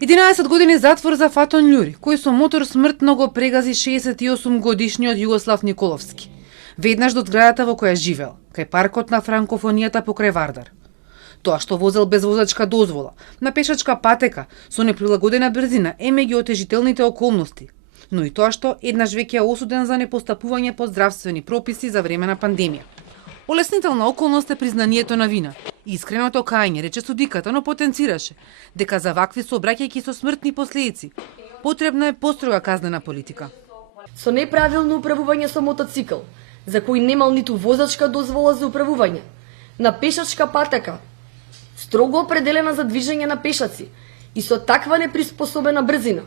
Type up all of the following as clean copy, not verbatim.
11 години затвор за Фатон Љури, кој со мотор смртно го прегази 68 годишниот Југослав Николовски. Веднаш до зградата во која живеел, кај паркот на франкофонијата покрај Вардар. Тоа што возел без возачка дозвола, на пешачка патека, со неприлагодена брзина е меѓу отежителните околности, но и тоа што еднаш веќе е осуден за непостапување по здравствени прописи за време на пандемија. Олеснителна околност е признанието на вина. Искреното кајање, рече судиката, но потенцираше дека за вакви сообраќајки со смртни последици потребна е построга казнена политика. Со неправилно управување со мотоцикл, за кој немал ниту возачка дозвола за управување, на пешачка патека, строго определена за движење на пешаци и со таква неприспособена брзина,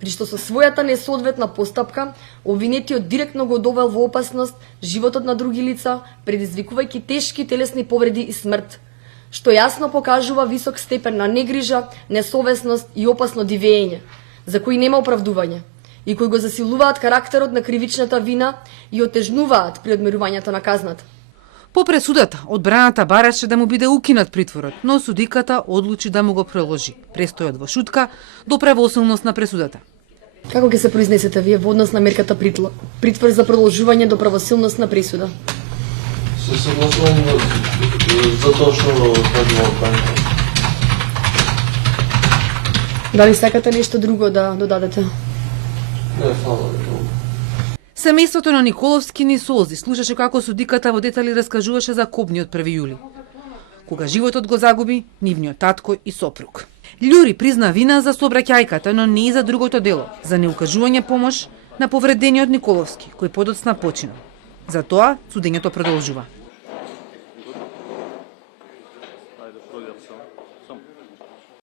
при што со својата несоодветна постапка, обвинетиот директно го довел во опасност животот на други лица, предизвикувајќи тешки телесни повреди и смрт, што јасно покажува висок степен на негрижа, несовесност и опасно дивење, за кои нема оправдување и кои го засилуваат карактерот на кривичната вина и отежнуваат при одмерувањето на казната. По пресудата, одбраната бараше да му биде укинат притворот, но судиката одлучи да му го проложи престојот во шутка до правосилност на пресудата. Како ќе се произнесете вие во однос на мерката притвор за продолжување до правосилност на пресуда? Се согласувам за тоа што кажува Панка. Дали сакате нешто друго да додадете? Не, фала. Семејството на Николовски ни солзи слушаше како судиката во детали раскажуваше за кобниот 1 јули, кога животот го загуби нивниот татко и сопруг. Љури призна вина за сообраќајката, но не и за другото дело, за неукажување помош на повредениот Николовски, кој подоцна почина. За тоа судењето продолжува.